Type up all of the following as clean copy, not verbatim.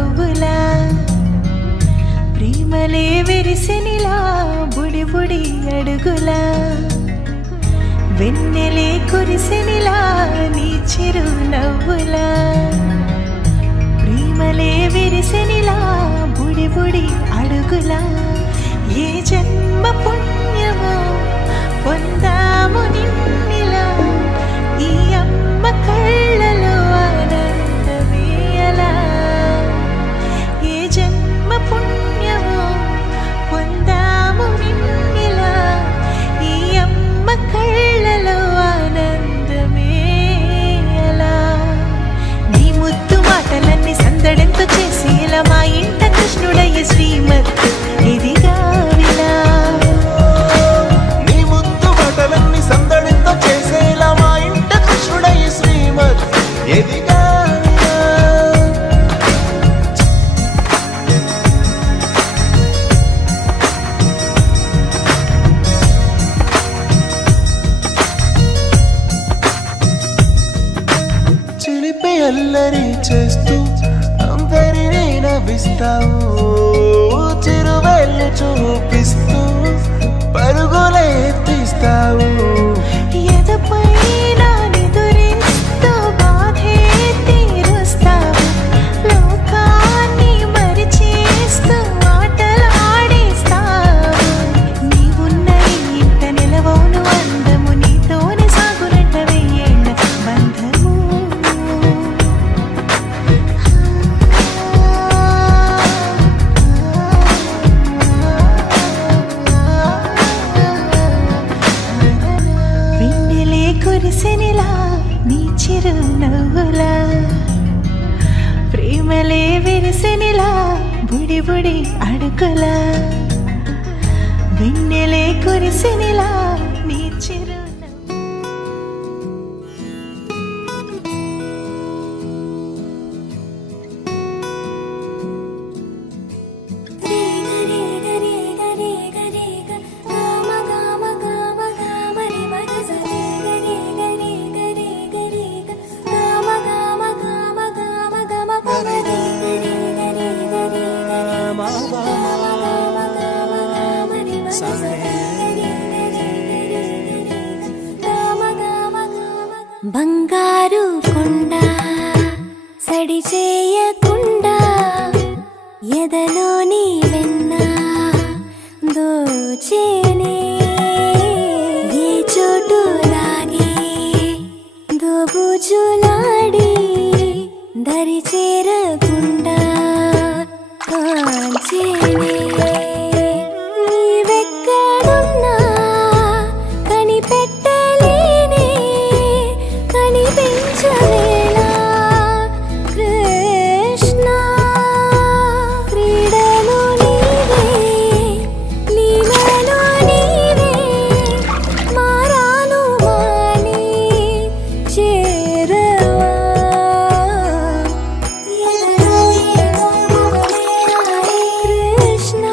నవ్వులా ప్రేమలే విరిసెనిలా బుడి బుడి అడుగులా వెన్నెలే కురిసెనిలా నీ చిరు నవ్వులా ప్రేమలే విరిసెనిలా బుడి బుడి అడుగులా ఏ జన్మ పుణ్యమో పొందాము నిన్నిలా ఈ అమ్మ కళ్ళలో ఆనందమే అలా ఏ జన్మ పుణ్యమో పొందాము నిన్నిలా ఈ అమ్మ కళ్ళలో ఆనందమే అలా నీ ముద్దు మాటలన్నీ సందడంతో చేసి ఇలా మా ఇంట కృష్ణుడయ్య శ్రీమత్ ఇదిగా విలా నీ ముద్దు మాటలన్నీ సందడితో చేసేలా మా ఇంట కృష్ణుడయ్య శ్రీమత్ ఎదిగా చిలిపి అల్లరి చేస్తూ అందరినీ నవ్విస్తావు చిరువెళ్ళు చూపిస్తూ పరుగులే తీస్తావు ఎదపై నా నిదురిస్తూ బాధే తీరుస్తావు లోకాన్ని మరిచేస్తూ ఆటలాడిస్తావు నీవున్న ఇంత నిలవవును అందము నీతోనే సాగునట్ట వెయ్యేళ్ళ బంధము వెన్నెలే కురిసెనిలా నీ చిరు నవ్వులా ప్రేమలే విరిసెనిలా బుడి బుడి అడుగులా వెన్నెలే కురిసెనిలా నీ చిరు బంగారు కొండ సడి చేయకుండా ఎదలోని వెన్న దోచేనే ఏ చోటు లాగే దోబుజులాడి దరి చేరకుండా కాల్చేనే నీవెక్కడున్నా కనిపెట్టలేనే కనిపించలేనా కృష్ణ క్రీడలో నీవే లీలలో నీవే మారాను మాని చేరవా కృష్ణ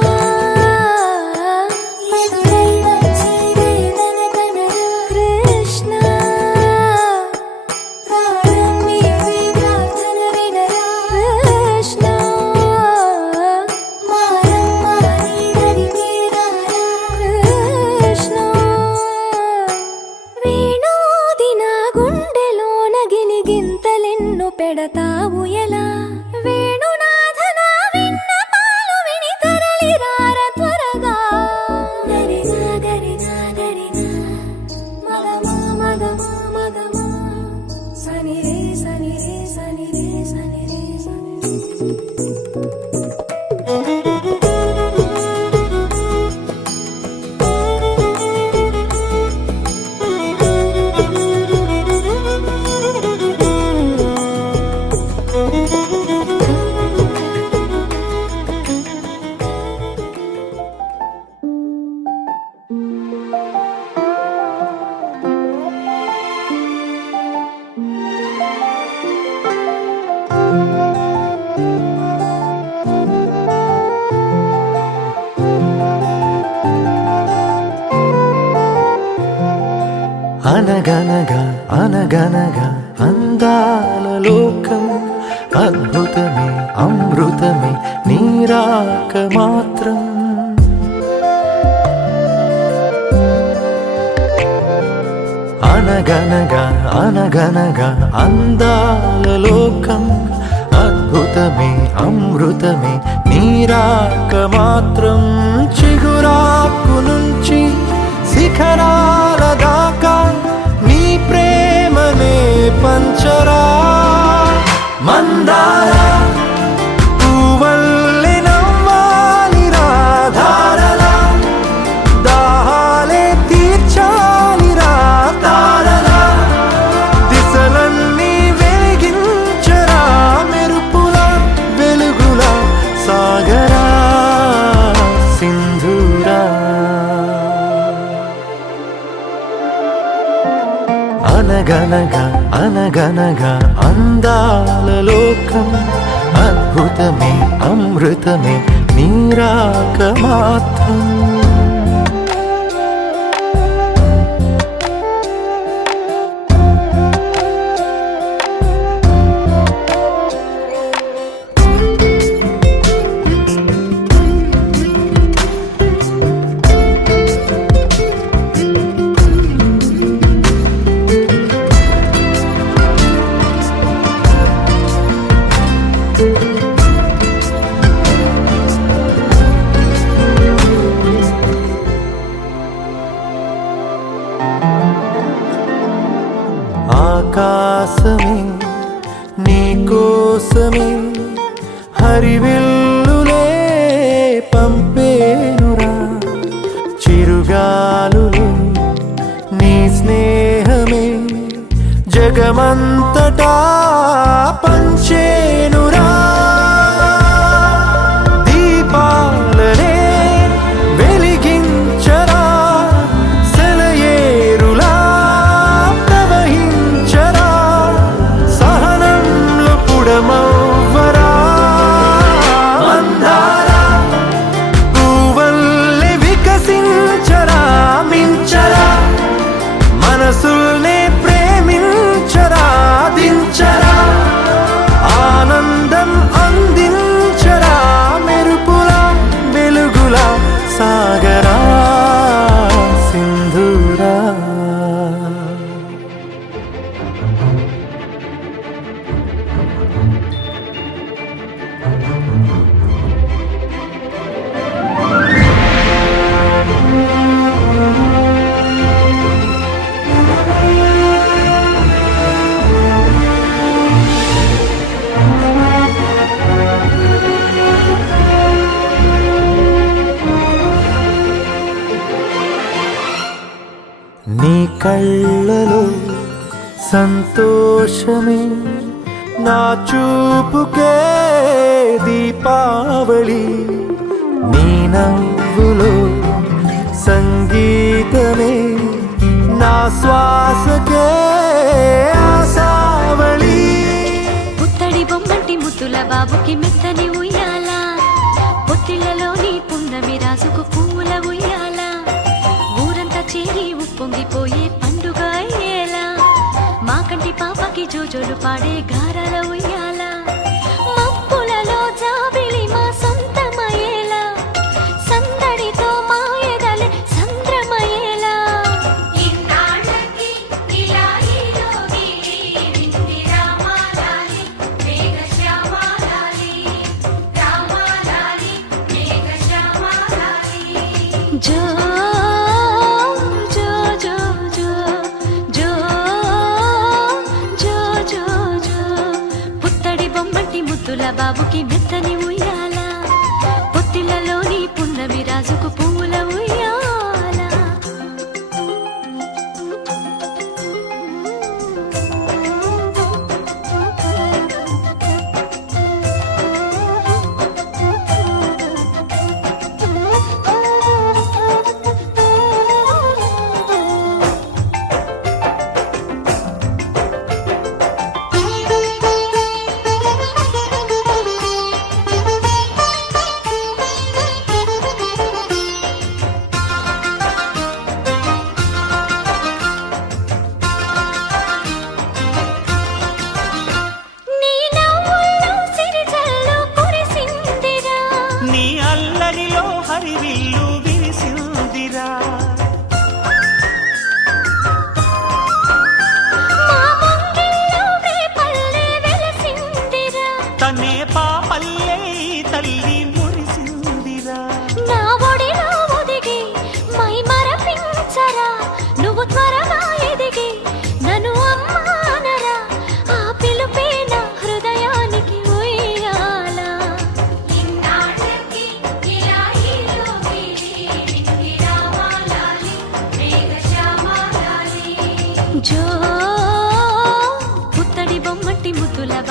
కృష్ణ కృష్ణ కృష్ణ వేణోది నా గుండెలోన గిలిగింతలెన్ను పెడతావు ఎలా వేణునాథన విన్న పాలు విని తరలి రార త్వరగా గరిగా గరిగా గరిగా మగమా మగమా మగమా సని రే సని రే సని రే సని రే సని అనగనగా అనగనగా అందాల లోకం అద్భుతమే అమృతమే నీరాక మాత్రం. అనగనగా అనగనగా అందాల లోకం, అద్భుతమే అమృతమే నీరాక మాత్రం. చిగురాకు నుంచి శిఖరాల దాకా నీ ప్రేమనే పంచరా. మందార పువ్వల్లె నవ్వాలి రాధారలా, దాహాలే తీర్చాలి రా తారలా. దిశలన్నీ వెలిగించరా మెరుపుల వెలుగుల సాగరా సింధూరా. అనగనగా అనగనగా అందాల లోకం, అద్భుతమే అమృతమే నీరాక మాత్రం. ఆకాశమే నీ కోసమే హరివిల్లులే పంపేనురా. చిరుగాలులే నీ స్నేహమే జగమంతటా పంచేనురా. దీపాలనే వెలిగించరా, సెలయేరులా ప్రవహించరా, సహనంలో పుడమవ్వరా. మందార పువ్వల్లె వికసించరా, మించరా మనసుల్నే ప్రేమించరా, దించరా ఆనందం అందించరా మెరుపుల వెలుగుల సాగరా సింధూరా. నీ కళ్ళలో సంతోషమే నా చూపుకే దీపావళి. నీ నవ్వులో సంగీతమే నా శ్వాసకే ఆశావళి. పుత్తడి బొమ్మంటి ముద్దుల బాబుకి మెత్తని ఉయ్యాల, పొత్తిళ్లలోని పున్నమి రాసుకు పూల ఉయ్యాల. ఊరంతా చేరి ఉప్పొంగిపోయే పండుగ అయ్యేలా, మా కంటి పాపకి జోజోలు పాడే గారాల ఉయ్యాల. మబ్బులలో జాబిలి మా సొంతమయ్యేలా, సందడితో మా ఎదలే సంద్రమయ్యేలా. జో జో జో జో జో జో జో జో. పుత్తడి బొమ్మంటి ముద్దుల బాబుకి మెత్తని ఉయ్యాల, పొత్తిళ్లలోని పున్నమి రాజుకు పూల ఉయ్యాల.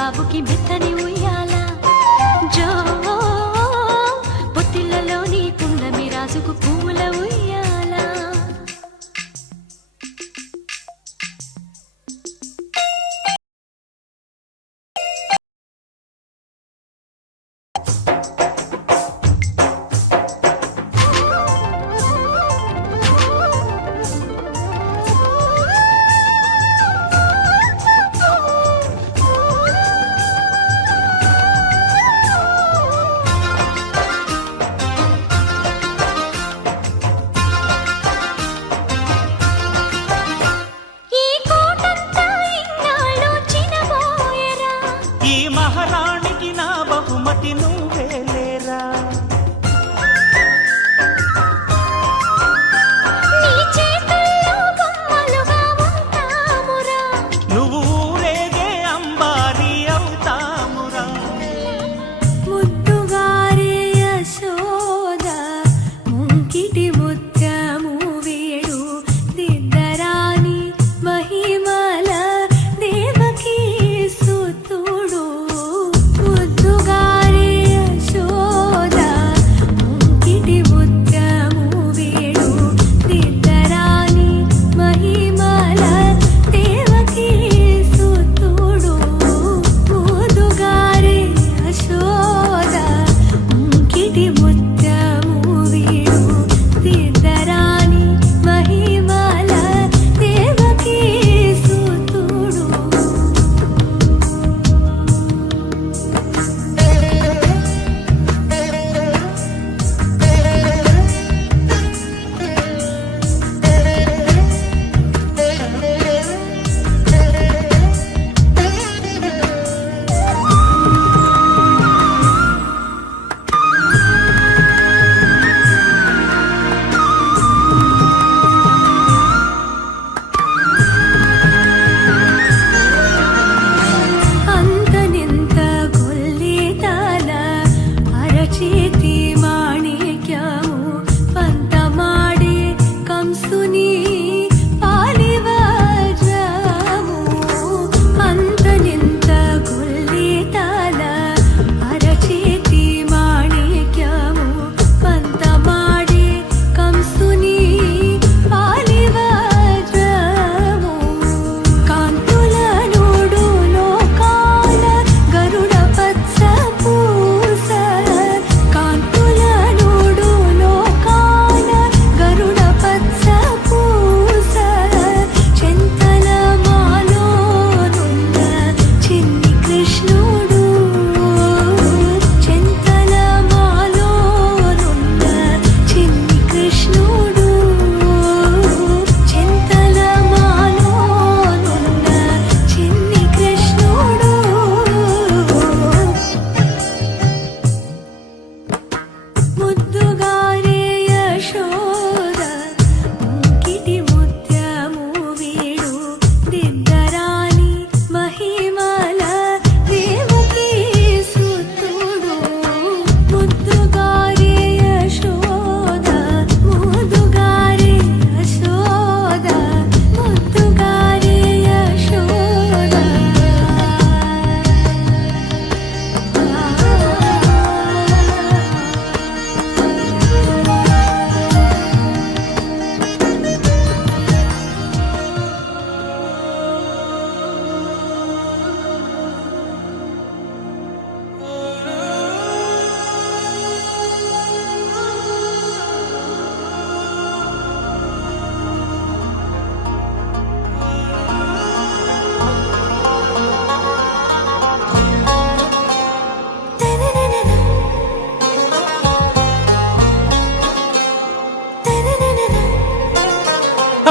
బాబుకి మెత్తని ఉయ్యాల జో పొత్తిళ్ళలోని పున్నమి రాజుకు పువ్వుల ఉయ్యాల ఈ కోటంతా ఇన్నాళ్ళు చినబోయెరా ఈ మహారాణికి నా బహుమతి నువ్వేలేరా నీ చేతుల్లో బొమ్మలుగా ఉంటామురా నువ్వు ఊరేగే అంబారి అవుతామురా ముద్దుగారే యశోద ముంకిటి ముత్యము వీడు దిద్దరాని మహిమల దేవకీ సుతుడు ముద్దుగారే యశోద ముంకిటి ముత్యము వీడు దిద్దరాని మహిమల దేవకీ సుతుడు ముద్దుగారే యశోద ముంకిటి ముత్యము వీడు దిద్దరాని మహిమల దేవకీ సుతుడు అంతనింత గొల్లితల అరచేతి మాణిక్యము పంతమాడే కంసుని పాలివజ్రము అంతనింత గొల్లితల అరచేతి మాణిక్యము పంతమాడే కంసుని పాలివజ్రము కాంతుల నోడు లోకాల గరుడ పచ్చ పూస కాంతుల నోడు లోకాల గరుడ పచ్చ పూస చింతల మాలోనున్న చిన్ని కృష్ణుడు చింతల మాలోనున్న చిన్ని కృష్ణుడు చింతల మాలోనున్న చిన్ని కృష్ణుడు ముద్దుగారే యశోద ముంకిటి ముత్యము వీడు దిద్దరాని మహిమల దేవకీ సుతుడు ముద్దుగారే యశోద ముద్దుగారే యశోద ముద్దుగారే యశోద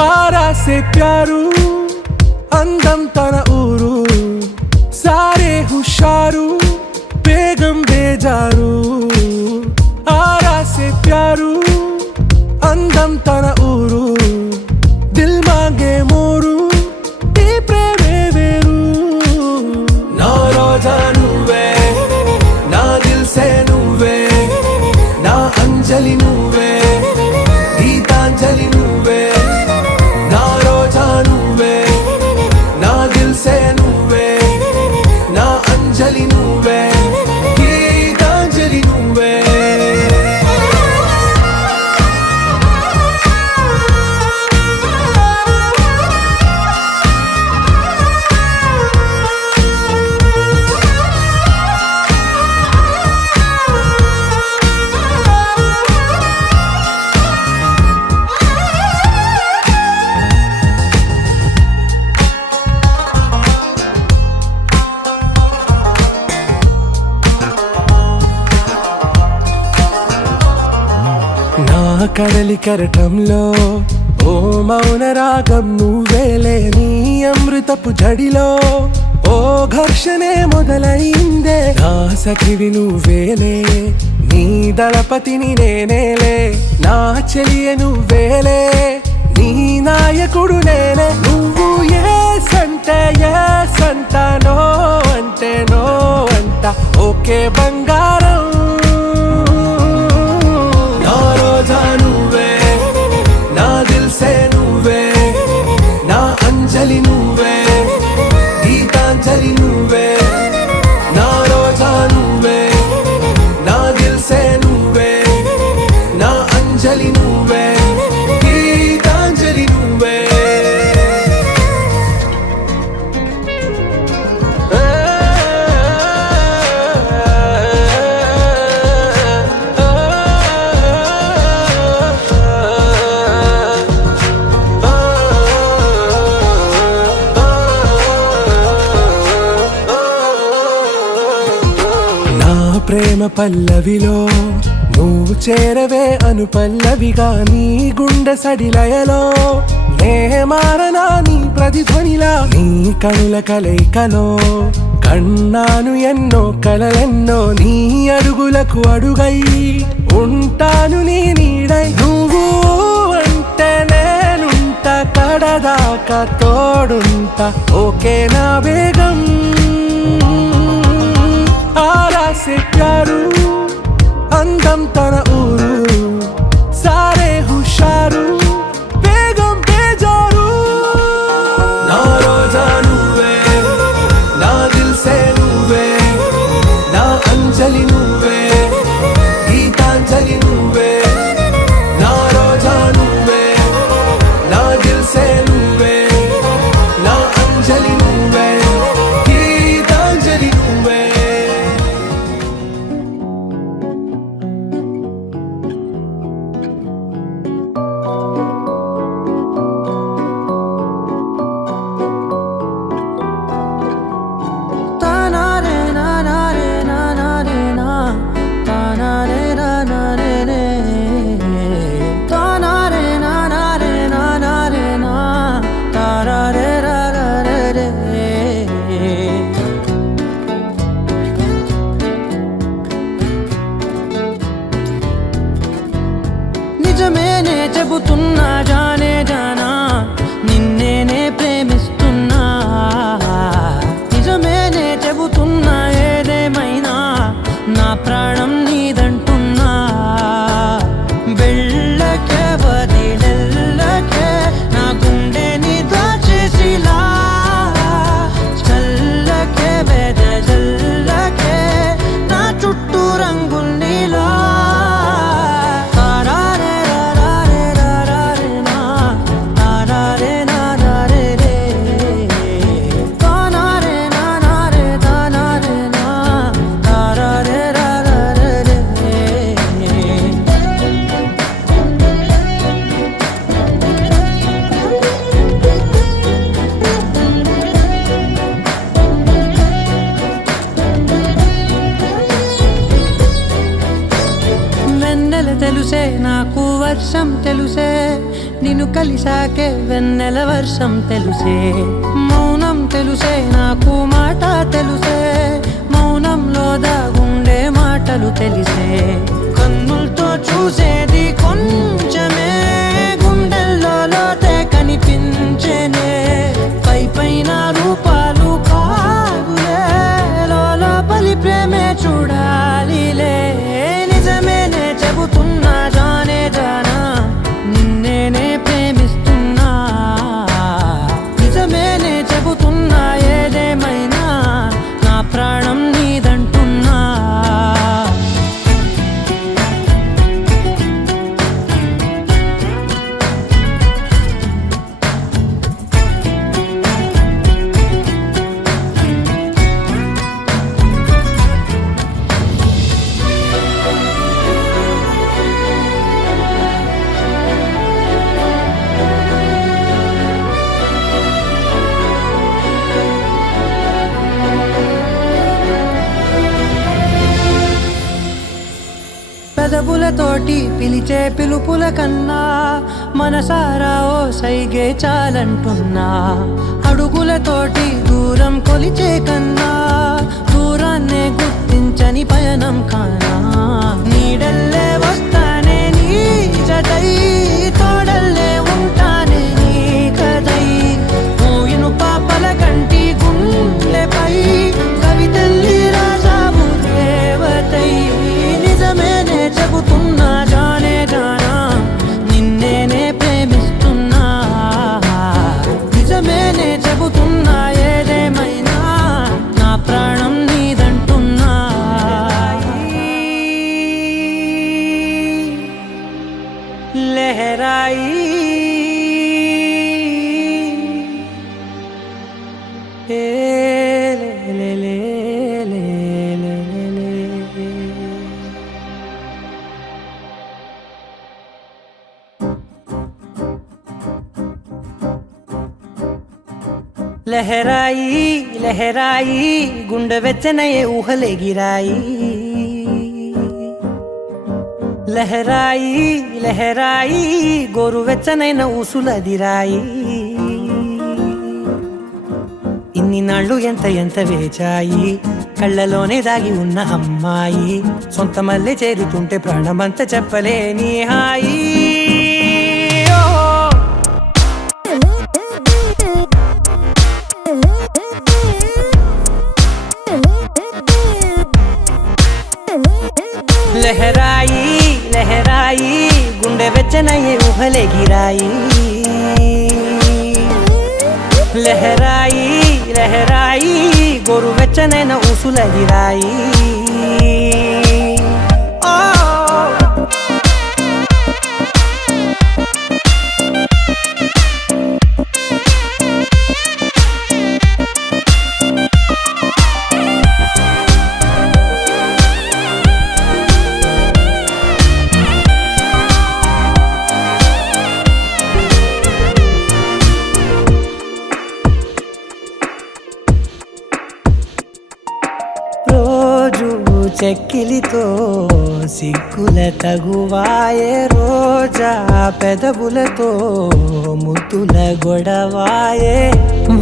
आरा से प्यारू అందం తన ఊరు సారే హుషారు బేగం బేజారు ఆరా సే ప్యారు అందం తన ఊరు దిల్ మాంగే మోరు ఈ ప్రేమే వేరు నా రోజా నువ్వే నా దిల్ సే నువ్వే నా అంజలి నువ్వే గీతాంజలి నువ్వే నా రోజా నువ్వే నా దిల్ సే నువ్వే నా అంజలి కడలి కెరటంలో ఓ మౌన రాగం నువ్వేలే, నీ అమృతపు జడిలో ఓ ఘర్షణే మొదలైందే. నా సఖివి నువ్వేలే, నీ దళపతిని నేనేలే, నా చెలియ నువ్వేలే, నీ నాయకుడు నేనే. నువ్వు ఏ సంటే ఏ సంట, నో అంటే నో అంట, ఓకే బంగారం. నా రోజా నువ్వే, నా దిల్సే నువ్వే, నా అంజలి నువ్వే, గీతాంజలి నువ్వే. నా రోజా నువ్వే, నా దిల్సే నువ్వే, నా అంజలి నువ్వే, గీతాంజలి నువ్వే. నా ప్రేమ పల్లవిలో నువ్వు చేరవే అను పల్లవిగా, నీ గుండె సడిలయలో నే మారనా నీ ప్రతిధ్వనిలా. నీ కనుల కలయికలో కన్నాను ఎన్నో కలలెన్నో, నీ అడుగులకు అడుగై ఉంటాను నీ నీడై. నువ్వు అంటే నేనుంట, కడదాకా తోడుంటా, ఓకే నా బేగం. ఆరా సే ప్యారు, అందం తన ఊరు, సారే హుషారు, బేగం బేజారు. నా రోజా నువ్వే, నా దిల్సే నువ్వే, నా అంజలి నువ్వే, గీతాంజలి నువ్వే. నా రోజా నువ్వే, నా దిల్సే నువ్వే, నా అంజలి నువ్వే, గీతాంజలి నువ్వే. నిజమేనే చెబుతున్నా జానే జానా, నిన్నేనే ప్రేమిస్తున్నా. నిజమేనే చెబుతున్నా ఏదేమైనా, నా ప్రాణం నీదంటున్నా. వెళ్ళకే వదిలెళ్ళకే, నా గుండెని దాచేసిలా. చల్లకే వెదజల్లకే, నా చుట్టూ రంగుల్నిలా. వెన్నెల తెలుసే నాకు వర్షం తెలుసే, నిన్ను కలిసాకే వెన్నెల వర్షం తెలుసే. మౌనం తెలుసే నాకు మాట తెలుసే, మౌనంలో దాగుండే మాటలు తెలిసే. కన్నులతో చూసేది కొంచెమే, గుండెల్లో లోతే కనిపించేనే. పై పైన రూపాలు కాదులే, లోపలి ప్రేమే చూడాలిలే. నిజమేనే చెబుతున్నా జానే జానా, నిన్నేనే ప్రేమిస్తున్నా. నిజమేనే చెబుతున్నా ఏదేమైనా, నా ప్రాణం నీదంటున్నా. పెదవులతోటి పిలిచే పిలుపుల కన్నా మనసారా ఓ సైగే చాలంటున్నా అడుగులతోటి దూరం కొలిచే కన్నా దూరాన్నే గుర్తించని పయనం కానా నీడల్లే వస్తానే నీ జతై తోడల్లే ఉంటానే నీ కదై మోయిను పాపల కంటి గుండెపై కవితల్లి రాజావు దేవతై నిజమేనే చెబుతున్నా జానే జానా నిన్నేనే ప్రేమిస్తున్నా నిజమేనే చెబుతున్నా ఏదేమైనా నా ప్రాణం నీదంటున్నా లహరాయి ఏ లే లే లే లే లే లే లహరాయి లహరాయి గుండె వెచ్చనయే ఊహలే గిరాయి లహరాయి లహరాయి గోరు వెచ్చనైన ఊసులదిరాయి ఇన్ని నాళ్ళు ఎంత ఎంత వేచాయి కళ్ళలోనే దాగి ఉన్న అమ్మాయి సొంత మల్లె చేరుతుంటే ప్రాణమంతా చెప్పలేని హాయి లహరాయి లహరాయి గుండె వెచ్చనయ్యే ఊహలే గిరాయి లహరాయి లహరాయి గోరు వెచ్చనైన ఊసులదిరాయి రోజు చెక్కిలితో సిగ్గుల తగువాయే రోజా పెదవులతో ముద్దుల గొడవాయే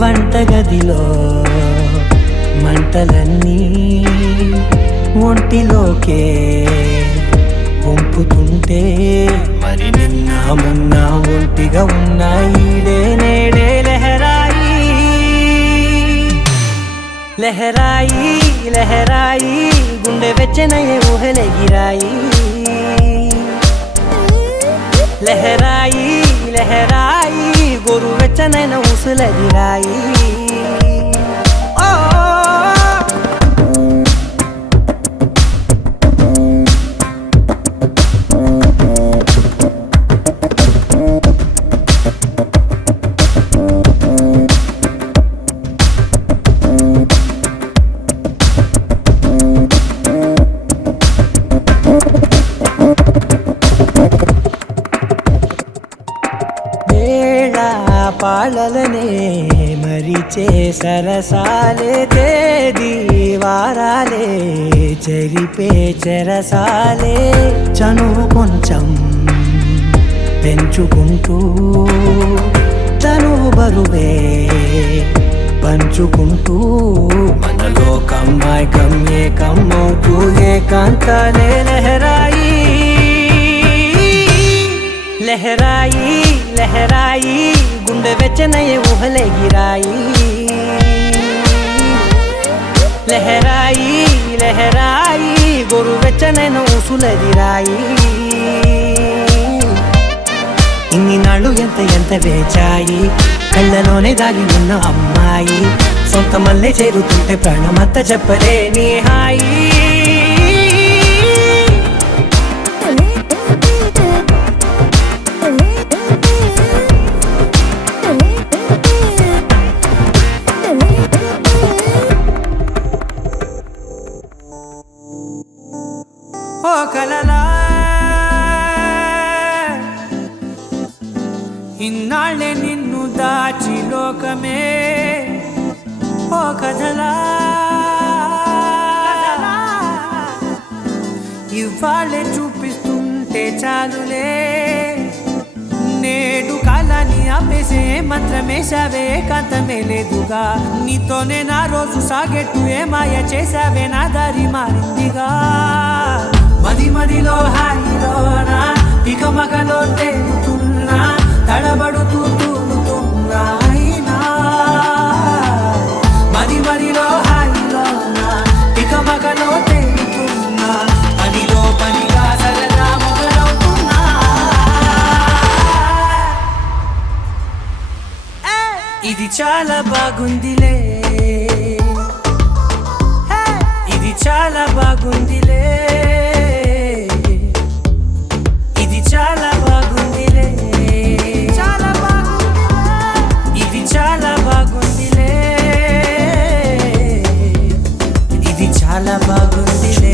వంటగదిలో మంటలన్నీ ఒంటిలోకే వంపుతుంటే మరి నిన్న మొన్న ఒంటిగా ఉన్న ఈడే నేడే లహరాయి లహరాయి లహరాయి గుండె వెచ్చనయ్యే ఊహలే గిరాయి లహరాయి లహరాయి గోరు వెచ్చనైన ఊసులదిరాయి పాలలనే మరిచే సరసాలే తేదీ వారాలే చెరిపే చెరసాలే చనువు కొంచెం పెంచుకుంటూ తనువు బరువే పంచుకుంటూ మనలో కమ్మాయి కమ్మే కమ్మవుతూ ఏకాంతాలే లహరాయి లహరాయి లహరాయి గుండె వెచ్చనయ్యే ఊహలే గిరాయి లహరాయి లహరాయి గోరు వెచ్చనైన ఊసులదిరాయి ఇన్ని నాళ్ళు ఎంత ఎంత వేచాయి కళ్ళలోనే దాగి ఉన్న అమ్మాయి సొంత మల్లె చేరుతుంటే ప్రాణమంతా చెప్పలేని హాయి ఓ కలలా ఇన్నాళ్ళే నిన్ను దాచి లోకమే ఓ కథలా ఇవాళే చూపిస్తుంటే చాలులే నేడు కాలాన్ని ఆపేసే మంత్రమేశావే కాంతమే లేదుగా నీతోనే నా రోజు సాగెట్టు ఏ మాయ చేశావే నా దారి మారిందిగా మది మదిలో హాయిలోనా ఇక మగలో తేలుతున్నా తడబడుతూ తూలుతున్నా అయినా మది మదిలో హాయిలోనా ఇక మగలో తేలుతున్నా పనిలో పనిగా సరదా మొదలవుతున్నా ఇది చాలా బాగుందిలే ఇది చాలా బాగుందిలే ఇది చాలా బాగుందిలే చాలా బాగుంది ఇది చాలా బాగుందిలే ఇది చాలా బాగుందిలే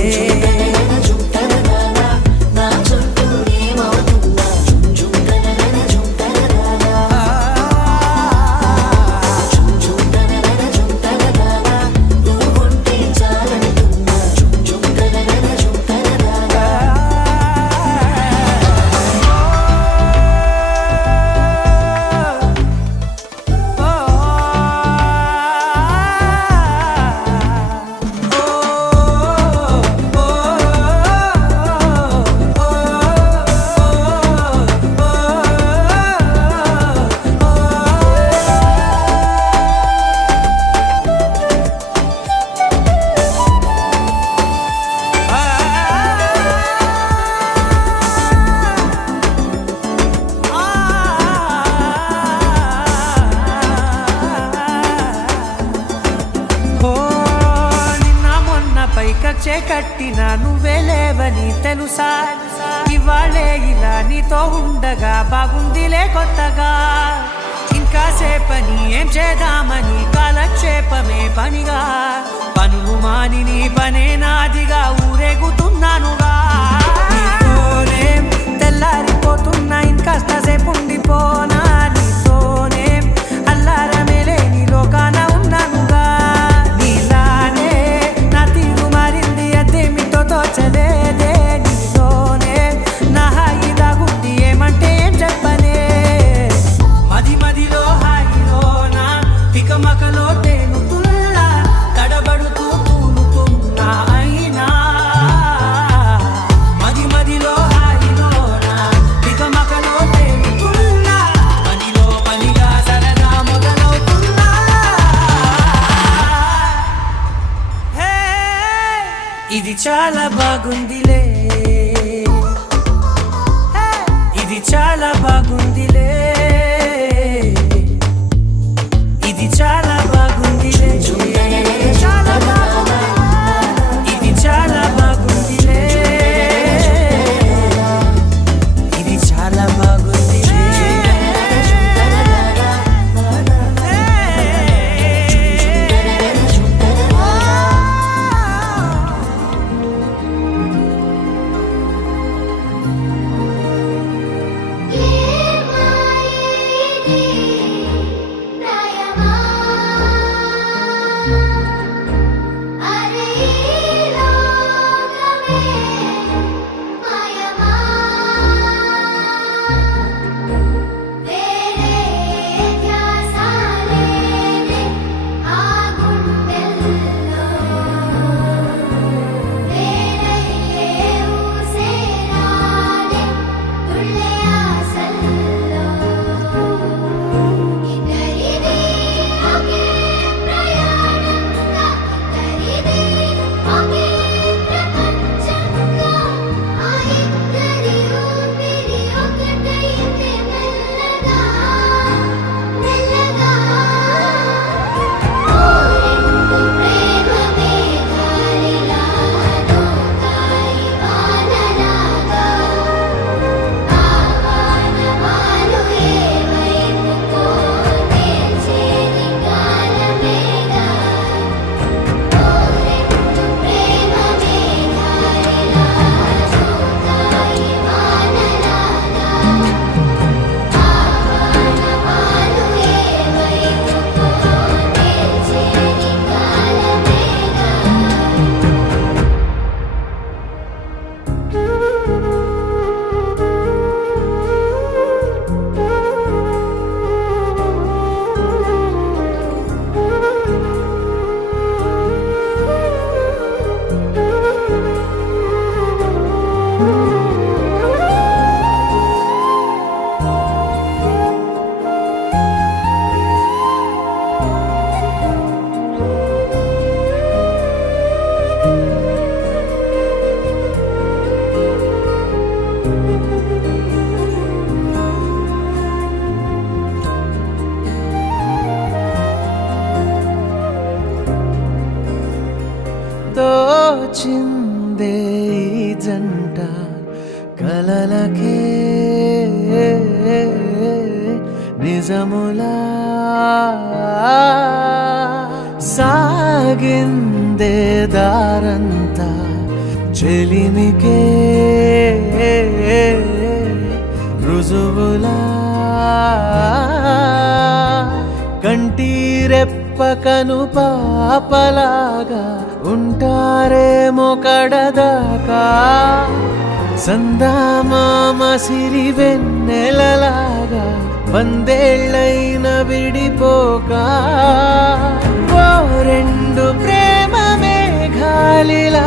పైకచ్చే కట్టిన నువ్వే లేవని తెలుసా ఇవాళే ఇలా నీతో ఉండగా బాగుందిలే కొత్తగా ఇంకా సేపని ఏం చేద్దామని కాలక్షేపమే పనిగా పనులు మాని నీ పనే నాదిగా ఊరేగుతున్నానుగా నీతోనే తెల్లారిపోతున్నా ఇంకాస్త సేపు ఉండిపోనా నీతోనే అల్లారమే లేని లోకాన ఉన్నానుగా నీలానే నా తీరు మారింది అదేమిటో తోచలేదే నీతోనే నా హాయి దాగుంది ఏమంటే ఏం చెప్పనే మది మదిలో హాయిలోనా పికమకలో తేలుతున్నా తడబడుతూ తూలుతున్నా అయినా మది మదిలో హాయిలోనా పికమకలో తేలుతున్నా పనిలో పనిగా సరదా మొదలవుతున్నా హే ఇది చాలా బాగుందిలే ఇది చాలా బాగుందిలే ఇది చాలా బాగుందిలే చాలా బాగుంది ఇది చాలా బాగుందిలే ఇది చాలా బాగుందిలే తోచిందే ఈ జంట కలలకే నిజములా సాగిందే దారంతా చెలిమికే రుజువులా కంటిరెప్పకను పాపలాగా ఉంటారేమో కడదాకా సందామామ సిరి వెన్నెలలాగా వందేళ్ళైన విడిపోక ఓ రెండు ప్రేమ మేఘాలిలా